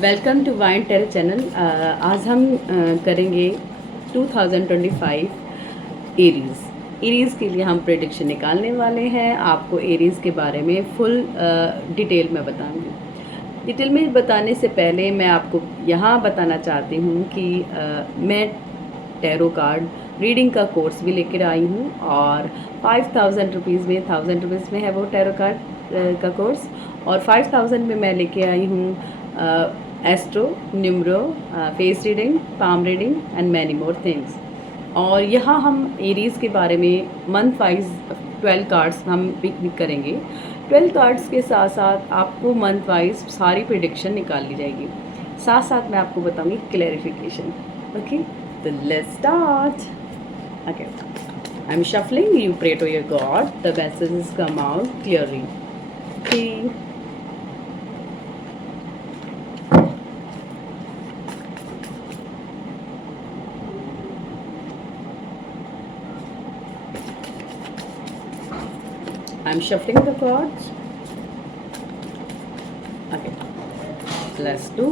Welcome to vine tale channel. आज हम करेंगे 2025 एरीज़ के लिए हम प्रेडिक्शन निकालने वाले हैं। आपको एरीज़ के बारे में फुल डिटेल में बताऊंगी। डिटेल में बताने से पहले मैं आपको यहाँ बताना चाहती हूँ कि मैं टैरो कार्ड रीडिंग का कोर्स भी लेकर आई हूँ और 5000 रुपीज़ में 1000 रुपीज़ में है वो टैरो कार्ड का कोर्स, और 5000 में मैं लेके आई हूँ astro, numero, face reading, palm reading and many more things. और यहाँ हम एरीज़ के बारे में मंथ वाइज 12 कार्ड्स हम पिक करेंगे। 12 कार्ड्स के साथ साथ आपको मंथ वाइज सारी प्रिडिक्शन निकाल ली जाएगी। साथ साथ मैं आपको बताऊंगी क्लैरिफिकेशन। ओके, तो let's start. Okay, I am shuffling, you pray to your god, the messages come out clearly. Okay, I'm shuffling the cards. Okay, let's do.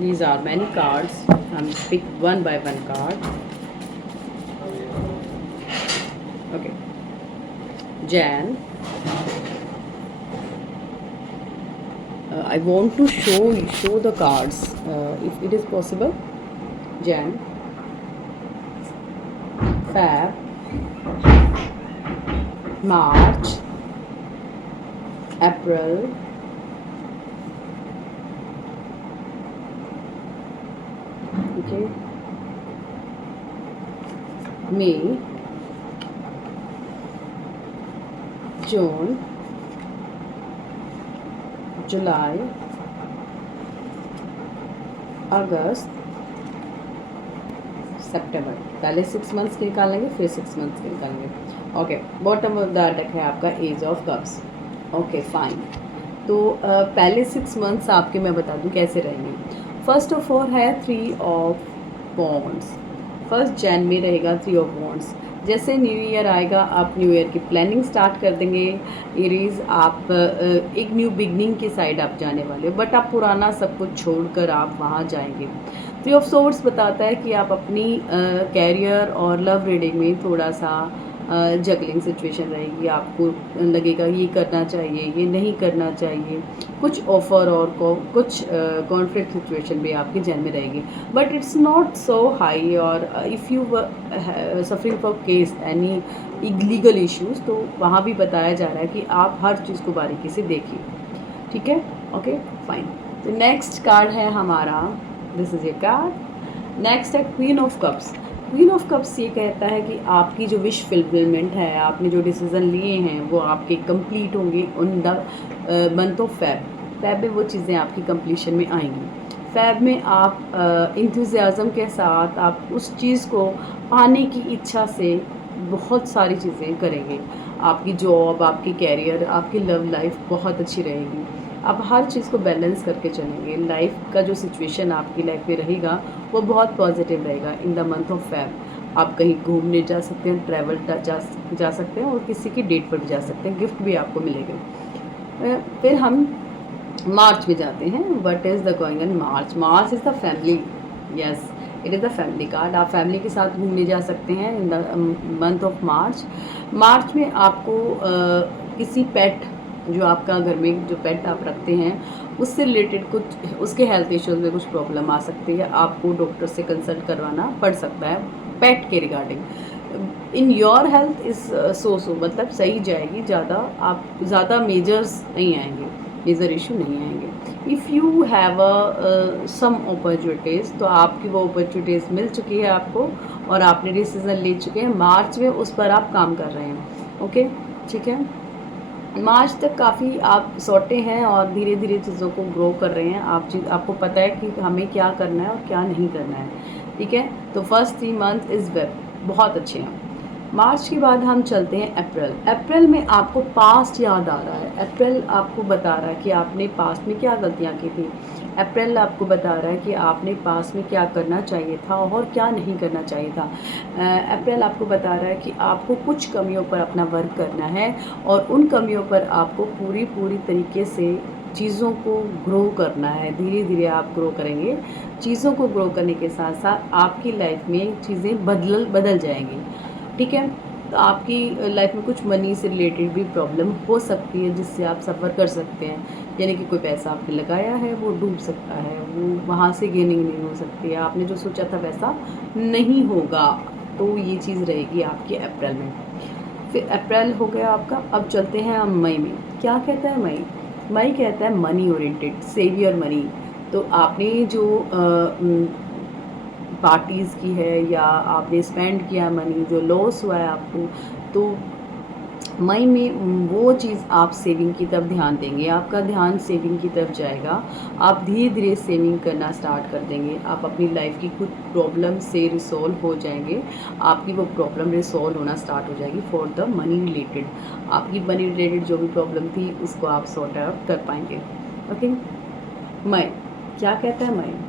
These are many cards. I'm pick one by one card. Okay, Jan. I want to show the cards if it is possible. Jan, Feb, March, April, okay, May, June, July, अगस्त, सितंबर। पहले 6 months के निकालेंगे, फिर 6 months के निकालेंगे। Okay, bottom of the deck है आपका ace of cups. Okay fine. तो पहले 6 मंथ्स आपके मैं बता दूं कैसे रहेंगे। फर्स्ट ऑफ ऑल है 3 ऑफ वॉन्ड्स। फर्स्ट जैन में रहेगा 3 ऑफ वॉन्ड्स। जैसे न्यू ईयर आएगा आप न्यू ईयर की प्लानिंग स्टार्ट कर देंगे। एरीज आप एक न्यू बिगनिंग की साइड आप जाने वाले हो, बट आप पुराना सब कुछ छोड़कर आप वहाँ जाएंगे। 3 ऑफ सोर्ड्स बताता है कि आप अपनी कैरियर और लव रीडिंग में थोड़ा सा जगलिंग सिचुएशन रहेगी। आपको लगेगा ये करना चाहिए, ये नहीं करना चाहिए। कुछ ऑफर और कुछ कॉन्फ्लिक्ट सिचुएशन भी आपके जहन में रहेगी, but it's not so high. और if you suffering for case any illegal issues, तो वहाँ भी बताया जा रहा है कि आप हर चीज़ को बारीकी से देखिए। ठीक है, ओके फाइन। तो नेक्स्ट कार्ड है हमारा, this is a card. Next है queen of cups. Queen of cups ये कहता है कि आपकी जो विश फुलफिलमेंट है, आपने जो डिसीज़न लिए हैं वो आपके कंप्लीट होंगे on the month of Feb में वो चीज़ें आपकी कंप्लीशन में आएंगी। फैब में आप इंथुजियाज़म के साथ आप उस चीज़ को पाने की इच्छा से बहुत सारी चीज़ें करेंगे। आपकी जॉब, आपकी कैरियर, आपकी लव लाइफ बहुत अच्छी रहेगी। आप हर चीज़ को बैलेंस करके चलेंगे। लाइफ का जो सिचुएशन आपकी लाइफ में रहेगा वो बहुत पॉजिटिव रहेगा इन द मंथ ऑफ फैब। आप कहीं घूमने जा सकते हैं, ट्रैवल जा सकते हैं, और किसी की डेट पर भी जा सकते हैं, गिफ्ट भी आपको मिलेगा। फिर हम मार्च में जाते हैं। What is the going in March? March is the family. Yes, it is the family card. आप फैमिली के साथ घूमने जा सकते हैं in the month of March. March में आपको किसी पेट, जो आपका घर में जो पेट आप रखते हैं उससे रिलेटेड कुछ उसके हेल्थ इश्यूज़ में कुछ प्रॉब्लम आ सकती है। आपको डॉक्टर से कंसल्ट करवाना पड़ सकता है पेट के regarding. In your health is so मतलब सही जाएगी, ज़्यादा मेजर्स नहीं आएंगे, मेजर इशू नहीं आएंगे। If you have some opportunities, तो आपकी वो अपॉर्चुनिटीज़ मिल चुकी है आपको और आपने डिसीज़न ले चुके हैं। मार्च में उस पर आप काम कर रहे हैं। ओके, ठीक है। मार्च तक काफ़ी आप सॉटे हैं और धीरे धीरे चीज़ों को ग्रो कर रहे हैं। आपको पता है कि हमें क्या करना है और क्या नहीं करना है। ठीक है, तो फर्स्ट 3 मंथ इज़ बहुत अच्छे हैं। मार्च के बाद हम चलते हैं अप्रैल। अप्रैल में आपको पास्ट याद आ रहा है। अप्रैल आपको बता रहा है कि आपने पास्ट में क्या गलतियाँ की थी। अप्रैल आपको बता रहा है कि आपने पास्ट में क्या करना चाहिए था और क्या नहीं करना चाहिए था। अप्रैल आपको बता रहा है कि आपको कुछ कमियों पर अपना वर्क करना है और उन कमियों पर आपको पूरी तरीके से चीज़ों को ग्रो करना है, धीरे धीरे आप ग्रो करेंगे। चीज़ों को ग्रो करने के साथ साथ आपकी लाइफ में चीज़ें बदल जाएंगी, ठीक है। तो आपकी लाइफ में कुछ मनी से रिलेटेड भी प्रॉब्लम हो सकती है जिससे आप सफ़र कर सकते हैं, यानी कि कोई पैसा आपने लगाया है वो डूब सकता है, वो वहाँ से गेनिंग नहीं हो सकती है, आपने जो सोचा था वैसा नहीं होगा। तो ये चीज़ रहेगी आपकी अप्रैल में। फिर अप्रैल हो गया आपका, अब चलते हैं हम मई में। क्या कहता है मई? मई कहता है money oriented, save your money. तो आपने जो पार्टीज़ की है या आपने स्पेंड किया मनी, जो लॉस हुआ है आपको, तो मई में वो चीज़ आप सेविंग की तरफ ध्यान देंगे, आपका ध्यान सेविंग की तरफ जाएगा। आप धीरे धीरे सेविंग करना स्टार्ट कर देंगे, आप अपनी लाइफ की कुछ प्रॉब्लम से रिसॉल्व हो जाएंगे, आपकी वो प्रॉब्लम रिसॉल्व होना स्टार्ट हो जाएगी फॉर द मनी रिलेटेड। आपकी मनी रिलेटेड जो भी प्रॉब्लम थी उसको आप सॉर्ट आउट कर पाएंगे। ओके। मई क्या कहता है?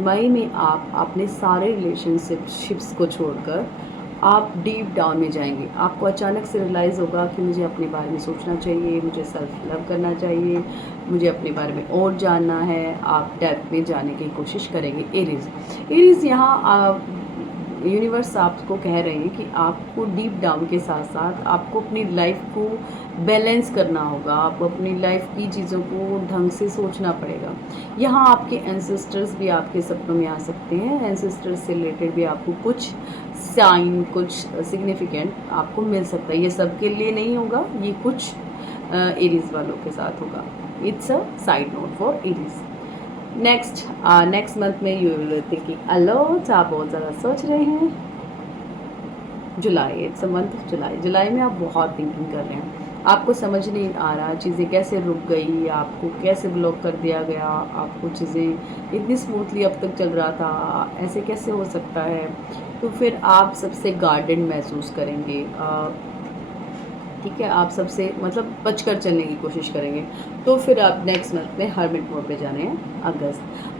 मई में आप अपने सारे रिलेशनशिप्स को छोड़कर आप डीप डाउन में जाएंगे। आपको अचानक से रियलाइज़ होगा कि मुझे अपने बारे में सोचना चाहिए, मुझे सेल्फ लव करना चाहिए, मुझे अपने बारे में और जानना है। आप डेप्थ में जाने की कोशिश करेंगे। एरीज़ यहाँ यूनिवर्स आपको कह रहे हैं कि आपको डीप डाउन के साथ साथ आपको अपनी लाइफ को बैलेंस करना होगा, आपको अपनी लाइफ की चीज़ों को ढंग से सोचना पड़ेगा। यहाँ आपके एंसेस्टर्स भी आपके सपनों में आ सकते हैं, एंसेस्टर्स से रिलेटेड भी आपको कुछ साइन, कुछ सिग्निफिकेंट आपको मिल सकता है। ये सबके लिए नहीं होगा, ये कुछ एरीज़ वालों के साथ होगा। It's a side note for Aries. Next month में यू विल थिंकिंग अलॉट, आप बहुत ज़्यादा सोच रहे हैं। जुलाई, इट्स अ मंथ जुलाई। जुलाई में आप बहुत थिंकिंग कर रहे हैं, आपको समझ नहीं आ रहा चीज़ें कैसे रुक गई, आपको कैसे ब्लॉक कर दिया गया, आपको चीज़ें इतनी स्मूथली अब तक चल रहा था, ऐसे कैसे हो सकता है। तो फिर आप सबसे गार्डन महसूस करेंगे, ठीक है। आप सबसे मतलब बचकर चलने की कोशिश करेंगे। तो फिर आप नेक्स्ट मंथ में हर्मिट मोड पे जा रहे हैं।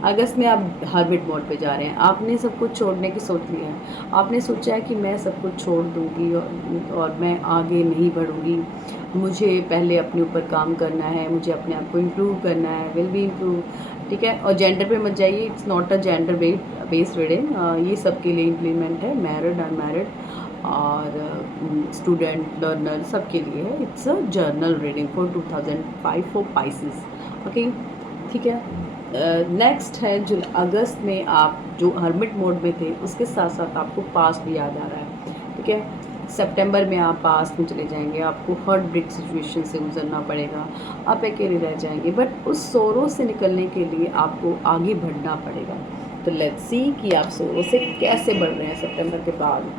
अगस्त में आप हर्मिट मोड पे जा रहे हैं। आपने सब कुछ छोड़ने की सोच लिया है, आपने सोचा है कि मैं सब कुछ छोड़ दूँगी और मैं आगे नहीं बढ़ूँगी, मुझे पहले अपने ऊपर काम करना है, मुझे अपने आप को इम्प्रूव करना है, विल बी इम्प्रूव, ठीक है। और जेंडर पे मत जाइए, it's not a gender based reading, ये सबके लिए इम्प्लीमेंट है, मैरिड अनमैरिड और स्टूडेंट लर्नर सबके लिए है। It's a journal reading for 2005 for Pisces. Okay, ठीक है। नेक्स्ट है अगस्त में आप जो हर्मिट मोड में थे उसके साथ साथ आपको पास्ट भी याद आ रहा है, ठीक है। सितंबर में आप पास्ट में चले जाएंगे, आपको हार्ट ब्रेक सिचुएशन से गुजरना पड़ेगा, आप अकेले रह जाएंगे, बट उस सोरो से निकलने के लिए आपको आगे बढ़ना पड़ेगा। तो लेट्स सी कि आप सोरो से कैसे बढ़ रहे हैं सितंबर के बाद।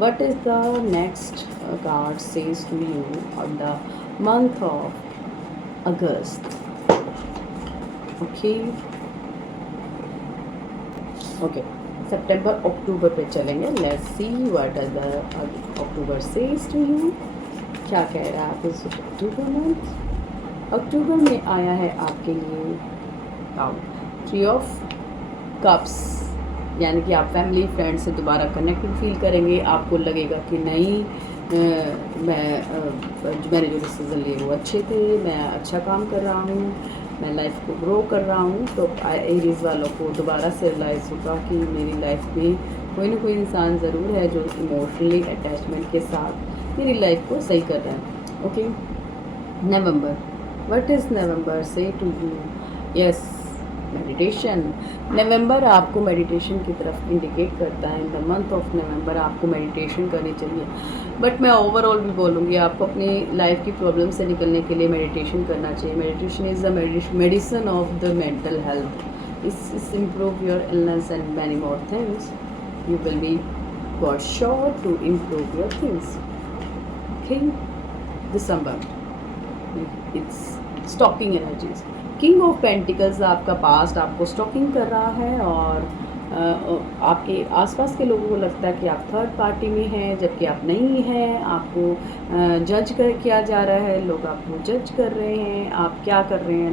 What is the next card says to you on the month of August? Okay. सितंबर अक्टूबर पे चलेंगे। Let's see what are the October says to you. क्या कह रहा है आप इस अक्टूबर मंथ? अक्टूबर में आया है आपके लिए 3 ऑफ कप्स, यानी कि आप फैमिली फ्रेंड से दोबारा कनेक्टेड फील करेंगे। आपको लगेगा कि नहीं, मैंने जो डिसीज़न लिए वो अच्छे थे, मैं अच्छा काम कर रहा हूँ, मैं लाइफ को ग्रो कर रहा हूँ। तो एरीज़ वालों को दोबारा से रियलाइज़ होगा कि मेरी लाइफ में कोई ना कोई इंसान ज़रूर है जो इमोशनली अटैचमेंट के साथ मेरी लाइफ को सही कर रहा है। Okay. November, what is November say to you? Yes, meditation. November आपको मेडिटेशन की तरफ इंडिकेट करता है। In the month of November आपको मेडिटेशन करनी चाहिए, बट मैं ओवरऑल भी बोलूँगी आपको अपनी लाइफ की प्रॉब्लम से निकलने के लिए मेडिटेशन करना चाहिए। Meditation is the medicine of the mental health. Is improve your illness and many more things. You will be got sure to improve your things. Okay. December, it's stalking energies. King of pentacles आपका past आपको stalking कर रहा है और आपके आसपास के लोगों को लगता है कि आप थर्ड पार्टी में हैं, जबकि आप नहीं हैं। आपको जज किया जा रहा है, लोग आपको जज कर रहे हैं, आप क्या कर रहे हैं,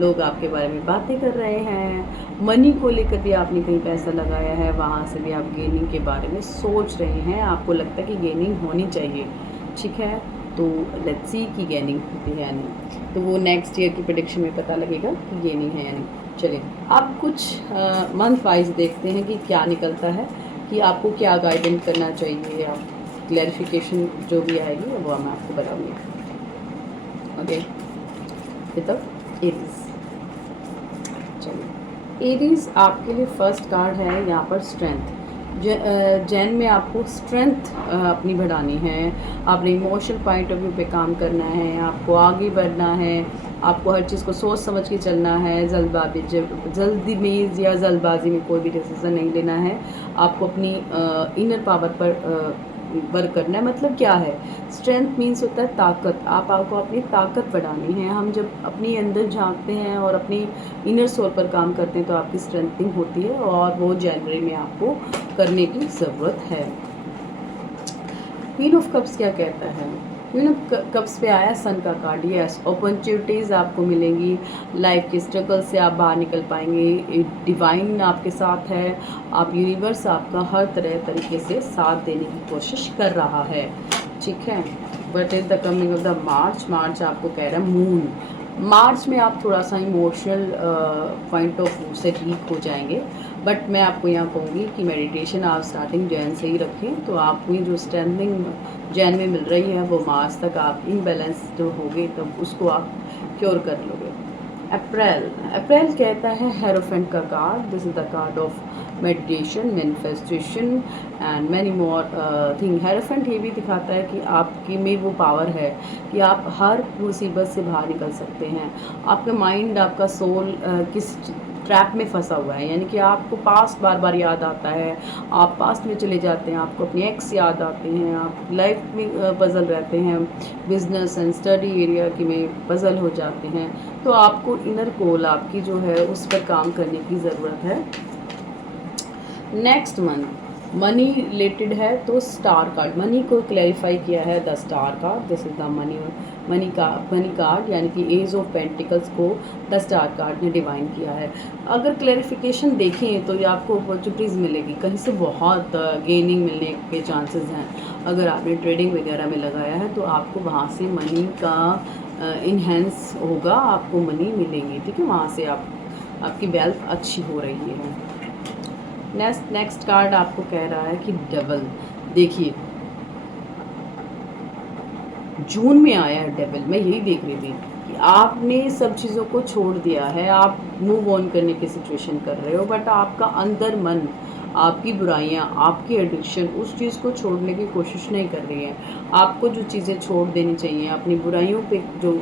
लोग आपके बारे में बातें कर रहे हैं। मनी को लेकर भी आपने कहीं पैसा लगाया है, वहाँ से भी आप गेनिंग के बारे में सोच रहे हैं, आपको लगता है कि गेनिंग होनी चाहिए, ठीक है। तो लेट्स सी कि गेनिंग होती है या नहीं, तो वो नेक्स्ट ईयर की प्रेडिक्शन में पता लगेगा कि गेनिंग है या नहीं। चलिए अब कुछ मंथ वाइज देखते हैं कि क्या निकलता है, कि आपको क्या गाइडेंस करना चाहिए, या क्लैरिफिकेशन जो भी आएगी वो मैं आपको बताऊँगी। ओके, तब एरीज। चलिए एरीज आपके लिए फर्स्ट कार्ड है यहाँ पर स्ट्रेंथ। जैन में आपको स्ट्रेंथ अपनी बढ़ानी है, आपने इमोशनल पॉइंट ऑफ व्यू पे काम करना है, आपको आगे बढ़ना है, आपको हर चीज़ को सोच समझ के चलना है, जल्दी में या जल्दबाजी में कोई भी डिसीज़न नहीं लेना है, आपको अपनी इनर पावर पर वर्क करना है। मतलब क्या है, स्ट्रेंथ मीन्स होता है ताकत, आपको अपनी ताकत बढ़ानी है। हम जब अपनी अंदर झांकते हैं और अपनी इनर सोल पर काम करते हैं तो आपकी स्ट्रेंथनिंग होती है, और वो जनवरी में आपको करने की ज़रूरत है। क्वीन ऑफ कप्स क्या कहता है, क्वीन ऑफ कप्स पे आया सन का कार्ड। यस, अपॉर्चुनिटीज़ आपको मिलेंगी, लाइफ के स्ट्रगल से आप बाहर निकल पाएंगे, डिवाइन आपके साथ है, आप यूनिवर्स आपका हर तरीके से साथ देने की कोशिश कर रहा है, ठीक है। But is the coming of the March आपको कह रहा है मून। मार्च में आप थोड़ा सा इमोशनल पॉइंट ऑफ व्यू से वीक हो जाएंगे, बट मैं आपको यहाँ कहूँगी कि मेडिटेशन आप स्टार्टिंग जैन से ही रखें, तो आपको जो स्ट्रेंथनिंग जैन में मिल रही है वो मार्च तक आप इनबैलेंस जो होगे तब तो उसको आप क्योर कर लोगे। अप्रैल कहता है हेरोफेंट का card. This is the card of meditation, manifestation and many more thing. Hierophant ये भी दिखाता है कि आपकी में वो पावर है कि आप हर मुसीबत से बाहर निकल सकते हैं। आपका माइंड, आपका सोल किस ट्रैप में फंसा हुआ है, यानी कि आपको पास्ट बार बार याद आता है, आप पास्ट में चले जाते हैं, आपको अपने एक्स याद आते हैं, आप लाइफ में पजल रहते हैं, बिजनेस एंड स्टडी एरिया की में पजल हो जाते हैं, तो आपको इनर कोल आपकी जो है उस पर काम करने की ज़रूरत है। नेक्स्ट मंथ मनी रिलेटेड है, तो स्टार कार्ड मनी को क्लैरिफाई किया है, the star card. This is the money card, यानी कि एज ऑफ पेंटिकल्स को द स्टार कार्ड ने डिवाइन किया है। अगर क्लैरिफिकेशन देखें तो ये आपको अपॉर्चुनिटीज़ मिलेगी, कहीं से बहुत गेनिंग मिलने के चांसेस हैं। अगर आपने ट्रेडिंग वगैरह में लगाया है तो आपको वहाँ से मनी का इन्हेंस होगा, आपको मनी मिलेगी, ठीक है, वहाँ से आपकी वेल्थ अच्छी हो रही है। नेक्स्ट कार्ड आपको कह रहा है कि डबल। देखिए जून में आया है डबल, मैं यही देख रही थी कि आपने सब चीज़ों को छोड़ दिया है, आप मूव ऑन करने की सिचुएशन कर रहे हो, बट आपका अंदर मन, आपकी बुराइयां, आपकी एडिक्शन उस चीज़ को छोड़ने की कोशिश नहीं कर रही है। आपको जो चीज़ें छोड़ देनी चाहिए, अपनी बुराइयों पे जो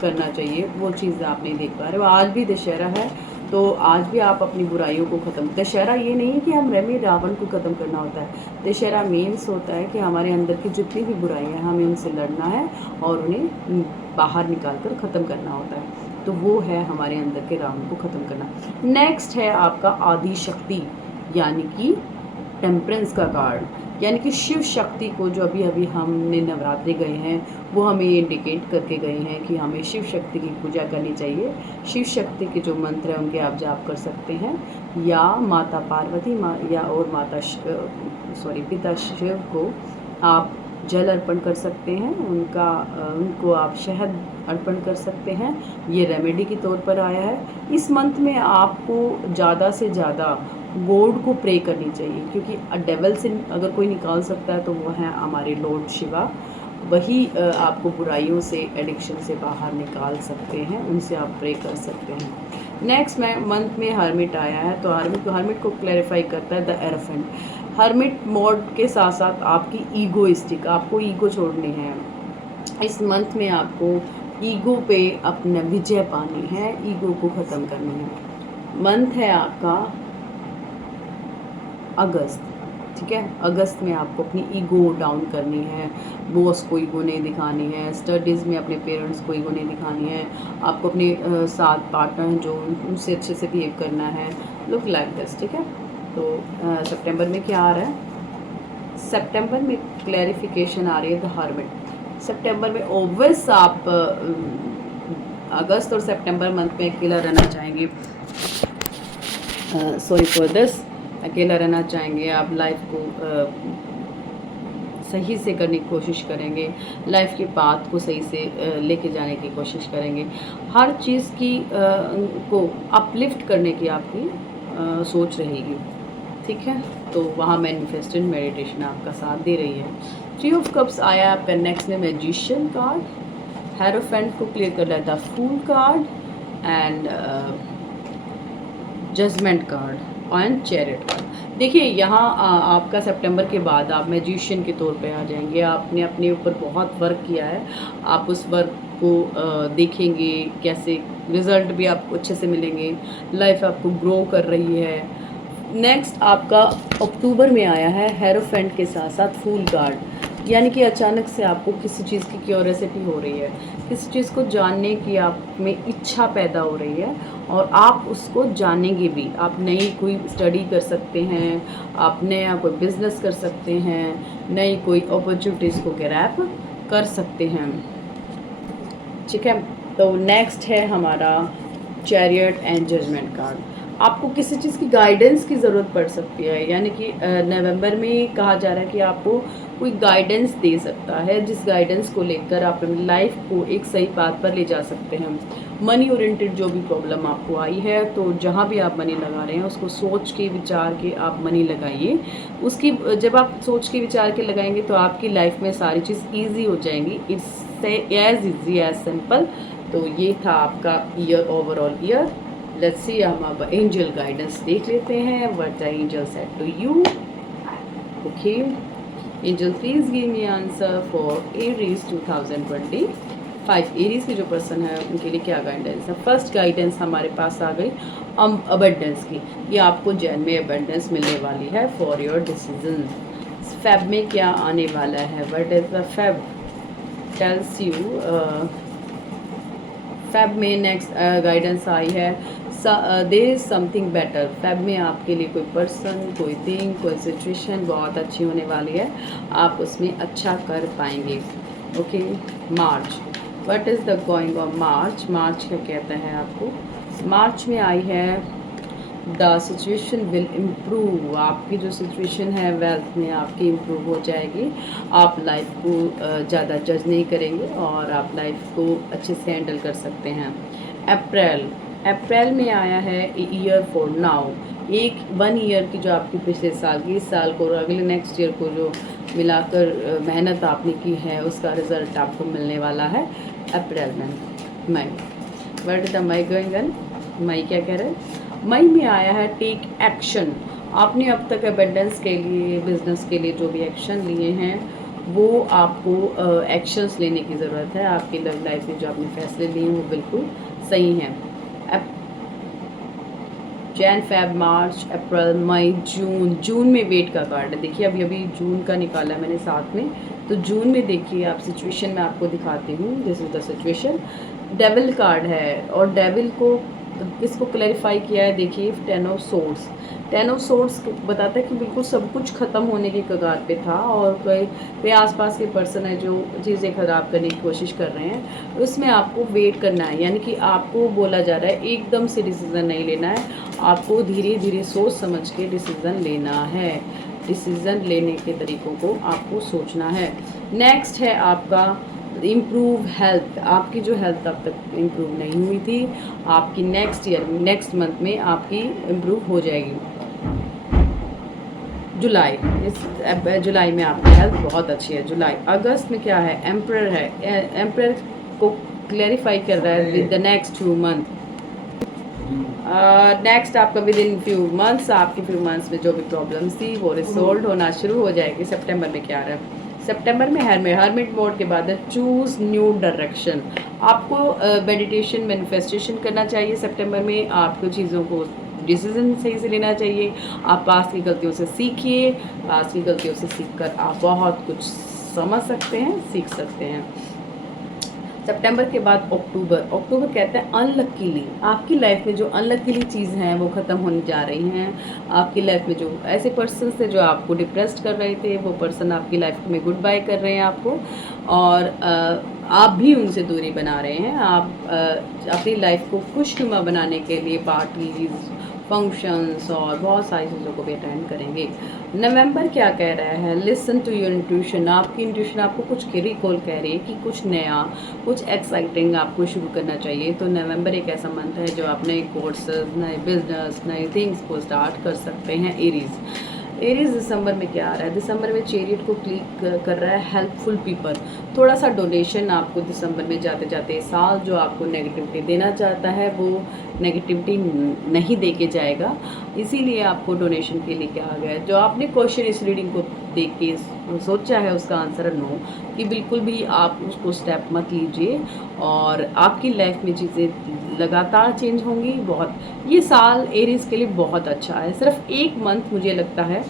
करना चाहिए वो चीज़ आप नहीं देख पा रहे हो। आज भी दशहरा है तो आज भी आप अपनी बुराइयों को ख़त्म, दशहरा ये नहीं है कि हम रमी रावण को ख़त्म करना होता है, दशहरा मीन्स होता है कि हमारे अंदर की जितनी भी बुराइयां हैं हमें उनसे लड़ना है और उन्हें बाहर निकाल कर ख़त्म करना होता है, तो वो है हमारे अंदर के रावण को ख़त्म करना। नेक्स्ट है आपका आदि शक्ति, यानी कि टेम्परेंस का कार्ड, यानी कि शिव शक्ति को जो अभी अभी हमने नवरात्रि गए हैं वो हमें ये इंडिकेट करके गए हैं कि हमें शिव शक्ति की पूजा करनी चाहिए। शिव शक्ति के जो मंत्र हैं उनके आप जाप कर सकते हैं, या माता पार्वती या और पिता शिव को आप जल अर्पण कर सकते हैं, उनको आप शहद अर्पण कर सकते हैं। ये रेमेडी के तौर पर आया है। इस मंथ में आपको ज़्यादा से ज़्यादा गॉड को प्रे करनी चाहिए, क्योंकि डेविल से अगर कोई निकाल सकता है तो वो है हमारे लॉर्ड शिवा, वही आपको बुराइयों से, एडिक्शन से बाहर निकाल सकते हैं, उनसे आप प्रे कर सकते हैं। नेक्स्ट मंथ में हर्मिट आया है, तो हर्मिट को क्लैरिफाई करता है द एरोफेंट। हर्मिट मोड के साथ साथ आपकी ईगोइस्टिक, आपको ईगो छोड़नी है। इस मंथ में आपको ईगो पे अपना विजय पानी है, ईगो को ख़त्म करनी है। मंथ है आपका अगस्त, ठीक है, अगस्त में आपको अपनी ईगो डाउन करनी है, बॉस को ईगो नहीं दिखानी है, स्टडीज़ में अपने पेरेंट्स को ईगो नहीं दिखानी है, आपको अपने साथ पार्टनर हैं जो उनसे अच्छे से बिहेव करना है, लुक लाइक दिस, ठीक है। तो सितंबर में क्या आ रहा है, सितंबर में क्लैरिफिकेशन आ रही है द हर्मिट। सितंबर में ऑब्वियस आप अगस्त और सितंबर मंथ में अकेला रहना चाहेंगे, सॉरी फॉर दिस, अकेला रहना चाहेंगे, आप लाइफ को सही से करने की कोशिश करेंगे, लाइफ के पाथ को सही से लेके जाने की कोशिश करेंगे। हर चीज़ की को अपलिफ्ट करने की आपकी सोच रहेगी, ठीक है। तो वहाँ मैनिफेस्टेड मेडिटेशन आपका साथ दे रही है। थ्री ऑफ कप्स आया आपका नेक्स्ट में मैजिशियन कार्ड, हेरोफेंट को क्लियर कर रहा था fool card and judgement card and chariot card. देखिए यहाँ आपका सितंबर के बाद आप मैजिशियन के तौर पे आ जाएंगे। आपने अपने ऊपर बहुत वर्क किया है, आप उस वर्क को देखेंगे कैसे रिज़ल्ट भी आपको अच्छे से मिलेंगे, लाइफ आपको ग्रो कर रही है। नेक्स्ट आपका अक्टूबर में आया है हेरोफेंट के साथ साथ फूल कार्ड, यानी कि अचानक से आपको किसी चीज़ की क्यूरियोसिटी हो रही है, किसी चीज़ को जानने की आप में इच्छा पैदा हो रही है और आप उसको जानेंगे भी। आप नई कोई स्टडी कर सकते हैं, आप नया कोई बिज़नेस कर सकते हैं, नई कोई अपॉर्चुनिटीज़ को ग्रैब कर सकते हैं, ठीक है। तो नेक्स्ट है हमारा चैरियट एंड जजमेंट कार्ड। आपको किसी चीज़ की गाइडेंस की ज़रूरत पड़ सकती है, यानी कि नवंबर में कहा जा रहा है कि आपको कोई गाइडेंस दे सकता है, जिस गाइडेंस को लेकर आप अपनी लाइफ को एक सही पाथ पर ले जा सकते हैं। मनी ओरिएंटेड जो भी प्रॉब्लम आपको आई है, तो जहाँ भी आप मनी लगा रहे हैं उसको सोच के विचार के आप मनी लगाइए। उसकी जब आप सोच के विचार के लगाएंगे तो आपकी लाइफ में सारी चीज़ ईजी हो जाएंगी। It's as easy as simple. तो ये था आपका year, overall year. Let's see, हम अब एंजल गाइडेंस देख लेते हैं। What the angel said to you. Okay angel, please give me answer for Aries 2025। Aries के जो पर्सन है उनके लिए क्या गाइडेंस है। फर्स्ट गाइडेंस हमारे पास आ गई अबंडेंस की। ये आपको जैन में अबंडेंस मिलने वाली है फॉर योर डिसीजन। फेब में क्या आने वाला है, what is the Feb tells you. Feb में नेक्स्ट गाइडेंस आई है there is something better. Feb में आपके लिए कोई पर्सन, कोई थिंग, कोई सिचुएशन बहुत अच्छी होने वाली है, आप उसमें अच्छा कर पाएंगे। Okay March, what is the going on March. March का कहता है आपको, मार्च में आई है द सिचुएशन विल इम्प्रूव। आपकी जो सिचुएशन है वेल्थ में आपकी इम्प्रूव हो जाएगी। आप लाइफ को ज़्यादा जज नहीं करेंगे और आप लाइफ को अच्छे से हैंडल कर सकते हैं। अप्रैल में आया है ईयर फॉर नाउ। एक 1 ईयर की जो आपकी पिछले साल की, इस साल को और अगले नेक्स्ट ईयर को जो मिलाकर मेहनत आपने की है उसका रिज़ल्ट आपको मिलने वाला है अप्रैल में। May, what is the May going on. मई क्या कह रहे हैं, मई में आया है टेक एक्शन। आपने अब तक अबंडेंस के लिए, बिजनेस के लिए जो भी एक्शन लिए हैं वो आपको एक्शंस लेने की ज़रूरत है। आपकी लव लाइफ में जो आपने फैसले लिए हैं वो बिल्कुल सही हैं। अब जैन, फेब, मार्च, अप्रैल, मई, जून। जून में वेट का कार्ड है। देखिए अभी अभी जून का निकाला है मैंने साथ में, तो जून में देखिए आप सिचुएशन में आपको दिखाती हूँ। This is the situation. Devil card है और डेविल को इसको क्लैरिफाई किया है। देखिए 10 ऑफ सोर्ड्स। 10 ऑफ सोर्ड्स बताता है कि बिल्कुल सब कुछ ख़त्म होने की कगार पे था और कोई आसपास के पर्सन है जो चीज़ें ख़राब करने की कोशिश कर रहे हैं, उसमें आपको वेट करना है। यानी कि आपको बोला जा रहा है एकदम से डिसीज़न नहीं लेना है, आपको धीरे धीरे सोच समझ के डिसीज़न लेना है। डिसीज़न लेने के तरीक़ों को आपको सोचना है। नेक्स्ट है आपका इम्प्रूव हेल्थ। आपकी जो हेल्थ अब तक इम्प्रूव नहीं हुई थी, आपकी नेक्स्ट ईयर, नेक्स्ट मंथ में आपकी इम्प्रूव हो जाएगी। जुलाई, इस जुलाई में आपकी हेल्थ बहुत अच्छी है। जुलाई, अगस्त में क्या है, एम्परर है। एम्परर को क्लैरिफाई कर रहा है with the next 2 month. Next आपका विद इन फ्यू मंथ्स, आपकी फ्यू मंथ्स में जो भी प्रॉब्लम्स थी वो रिसोल्व होना शुरू हो जाएगी। सितंबर में क्या आ रहा है, सितंबर में हर्मिट मोड के बाद चूज़ न्यू डायरेक्शन। आपको मेडिटेशन, मैनिफेस्टेशन करना चाहिए। सितंबर में आपको चीज़ों को डिसीजन सही से लेना चाहिए। आप पास्ट की गलतियों से सीखिए। पास्ट की गलतियों से सीखकर आप बहुत कुछ समझ सकते हैं, सीख सकते हैं। सितंबर के बाद अक्टूबर। अक्टूबर कहता है अनलकीली, आपकी लाइफ में जो अनलकीली चीज़ हैं वो ख़त्म होने जा रही हैं। आपकी लाइफ में जो ऐसे पर्सन थे जो आपको डिप्रेस्ड कर रहे थे, वो पर्सन आपकी लाइफ में गुड बाय कर रहे हैं आपको, और आप भी उनसे दूरी बना रहे हैं। आप अपनी लाइफ को खुशनुमा बनाने के लिए पार्टीज, फंक्शंस और बहुत सारी चीज़ों को भी अटेंड करेंगे। नवंबर क्या कह रहा है, लिसन टू योर इंट्यूशन। आपकी इंट्यूशन आपको कुछ रिकॉल कह रही है कि कुछ नया, कुछ एक्साइटिंग आपको शुरू करना चाहिए। तो नवंबर एक ऐसा मंथ है जो आप नए कोर्सेज, नए बिजनेस, नए थिंग्स को स्टार्ट कर सकते हैं। एरीज दिसंबर में क्या आ रहा है, दिसंबर में चैरियट को क्लिक कर रहा है हेल्पफुल पीपल। थोड़ा सा डोनेशन आपको दिसंबर में जाते जाते साल जो आपको नेगेटिविटी देना चाहता है वो नेगेटिविटी नहीं दे के जाएगा, इसीलिए आपको डोनेशन के लिए कहा गया है। जो आपने क्वेश्चन इस रीडिंग को देख के सोचा है उसका आंसर नो, कि बिल्कुल भी आप उसको स्टेप मत लीजिए और आपकी लाइफ में चीज़ें लगातार चेंज होंगी। बहुत ये साल एरीज के लिए बहुत अच्छा है। सिर्फ एक मंथ मुझे लगता है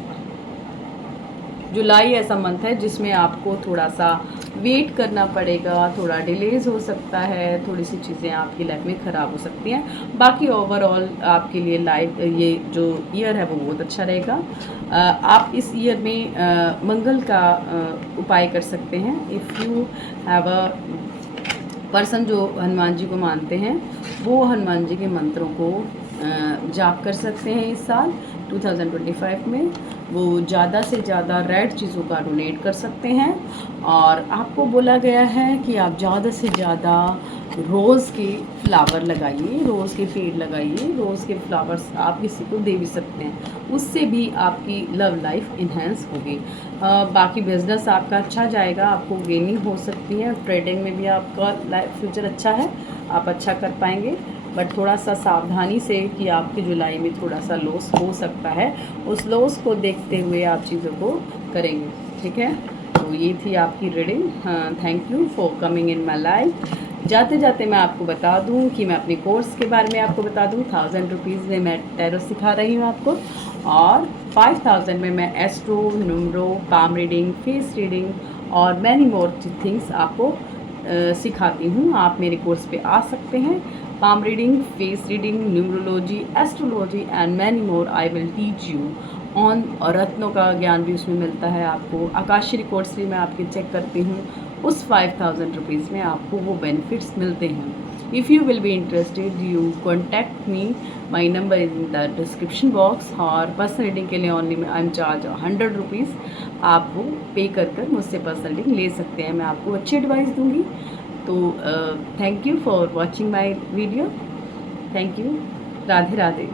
जुलाई ऐसा मंथ है जिसमें आपको थोड़ा सा वेट करना पड़ेगा, थोड़ा डिलेज हो सकता है, थोड़ी सी चीज़ें आपकी लाइफ में ख़राब हो सकती हैं। बाकी ओवरऑल आपके लिए लाइफ ये जो ईयर है वो बहुत अच्छा रहेगा। आप इस ईयर में मंगल का उपाय कर सकते हैं। If you have a person जो हनुमान जी को मानते हैं वो हनुमान जी के मंत्रों को जाप कर सकते हैं। इस साल 2025 में वो ज़्यादा से ज़्यादा रेड चीज़ों का डोनेट कर सकते हैं। और आपको बोला गया है कि आप ज़्यादा से ज़्यादा रोज़ के फ्लावर लगाइए, रोज़ के पेड़ लगाइए। रोज़ के फ्लावर्स आप किसी को दे भी सकते हैं, उससे भी आपकी लव लाइफ इन्हेंस होगी। बाकी बिज़नेस आपका अच्छा जाएगा, आपको गेनिंग हो सकती है। ट्रेडिंग में भी आपका लाइफ फ्यूचर अच्छा है, आप अच्छा कर पाएंगे। बट थोड़ा सा सावधानी से कि आपके जुलाई में थोड़ा सा लॉस हो सकता है, उस लॉस को देखते हुए आप चीज़ों को करेंगे। ठीक है, तो ये थी आपकी reading. Thank you for coming in my life. जाते जाते मैं आपको बता दूं कि मैं अपने कोर्स के बारे में आपको बता दूं। 1000 रुपीज़ में मैं टैरो सिखा रही हूँ आपको, और 5000 में मैं astro, numero, palm reading, face reading और मैनी मोर थिंग्स आपको सिखाती हूँ। आप मेरे कोर्स पे आ सकते हैं। Palm reading, face reading, numerology, astrology and many more I will teach you on. और रत्नों का ज्ञान भी उसमें मिलता है आपको। आकाशीय रिकॉर्ड्स भी मैं आपके चेक करती हूँ। उस 5000 रुपीज़ में आपको वो बेनिफिट्स मिलते हैं। If you will be interested you contact me, my number is in the description box. और पर्सनल रीडिंग के लिए only I am charge 100 rupees. आप वो पे कर मुझसे पर्सनल रीडिंग ले सकते हैं, मैं आपको अच्छी एडवाइस दूँगी। तो thank you for watching my video. Thank you. Radhe Radhe.